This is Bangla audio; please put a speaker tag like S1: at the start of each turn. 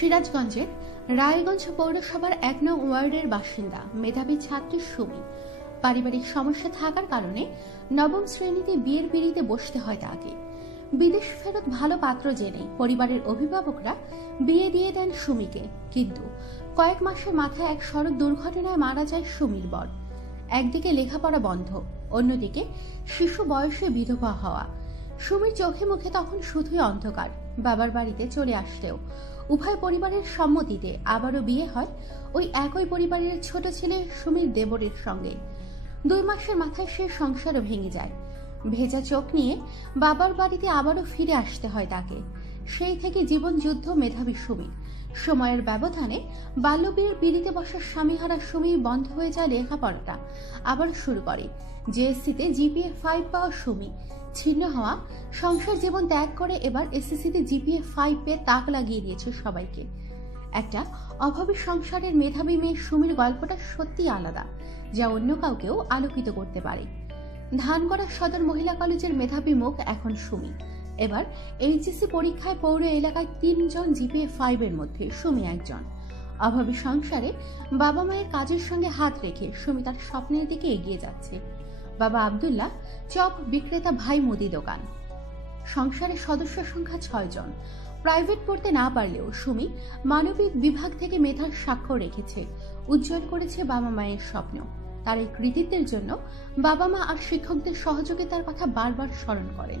S1: সিরাজগঞ্জের রায়গঞ্জ পৌরসভার এক নং ওয়ার্ডের বাসিন্দা, মেধাবী ছাত্রী সুমি। পারিবারিক সমস্যা থাকার কারণে নবম শ্রেণীতে বিয়ের পিড়িতে বসতে হয় তাকে। বিদেশ ফেরত ভালো পাত্র জেনে পরিবারের অভিভাবকরা বিয়ে দিয়ে দেন সুমিকে। কিন্তু কয়েক মাসের মাথায় এক সড়ক দুর্ঘটনায় মারা যায় সুমির বর। একদিকে লেখাপড়া বন্ধ, অন্যদিকে শিশু বয়সে বিধবা হওয়া। সুমির চোখে মুখে তখন শুধুই অন্ধকার, বাবার বাড়িতে চলে আসতেও। উভয় পরিবারের সম্মতিতে আবারও বিয়ে হয় ওই একই পরিবারের ছোট ছেলে সুমির দেবরের সঙ্গে। দুই মাসের মাথায় সে সংসারও ভেঙে যায়। ভেজা চোখ নিয়ে বাবার বাড়িতে আবারও ফিরে আসতে হয় তাকে। সেই থেকে জীবন যুদ্ধ মেধাবী সুমির সময়ের ব্যবধানে বাল্যবিয়ের পিড়িতে বসার স্বামীহারা সুমি বন্ধ হয়ে যায় লেখাপড়াটা। আবার শুরু করে। জেএসসিতে জিপিএ ফাইভ পাওয়া সুমি ছিন্ন হওয়া, সংসার জীবন ত্যাগ করে এবার এসএসসিতে জিপিএ ফাইভ পেয়ে তাক লাগিয়ে দিয়েছে সবাইকে। একটা অভাবী সংসারের মেধাবী মেয়ে সুমির গল্পটা সত্যি আলাদা, যা অন্য কাউকেও আলোকিত করতে পারে। ধান ধানগড়া সদর মহিলা কলেজের মেধাবী মুখ এখন সুমি এবার এইচএসসি পরীক্ষায় পৌর এলাকায় তিনজন জিপিএ ফাইভের মধ্যে, সুমি একজন। অভাবী সংসারে বাবা মায়ের কাজের সঙ্গে হাত রেখে সুমি তার স্বপ্নের দিকে এগিয়ে যাচ্ছে। বাবা আবদুল্লাহ চপ বিক্রেতা ভাই মুদি দোকান। সংসারের সদস্য সংখ্যা ছয় জন। প্রাইভেট পড়তে না পারলেও সুমি মানবিক বিভাগ থেকে মেধার স্বাক্ষর রেখেছে, উজ্জ্বল করেছে বাবা মায়ের স্বপ্ন। তার এই কৃতিত্বের জন্য বাবা মা আর শিক্ষকদের সহযোগিতার কথা বারবার স্মরণ করেন।